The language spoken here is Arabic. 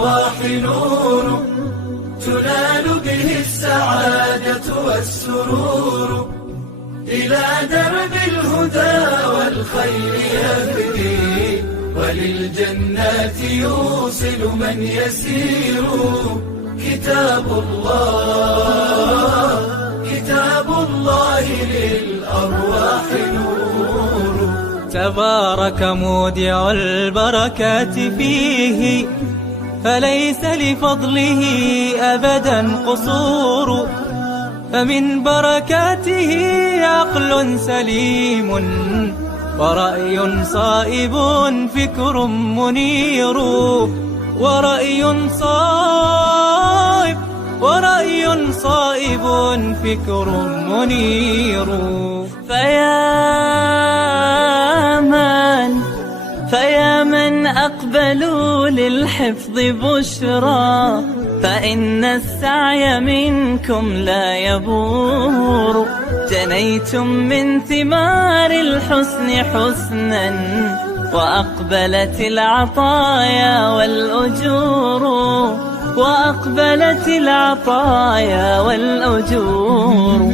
الأرواح نور تنال به السعادة والسرور، إلى درب الهدى والخير يهدي، وللجنات يوصل من يسير. كتاب الله للأرواح نور. تبارك مودع البركات فيه، فليس لفضله أبدا قصور. فمن بركاته عقل سليم، ورأي صائب فكر منير. ورأي صائب فكر منير. فيا من أقبلوا للحفظ بشرى، فإن السعي منكم لا يبور. جنيتم من ثمار الحسن حسنا، وأقبلت العطايا والأجور.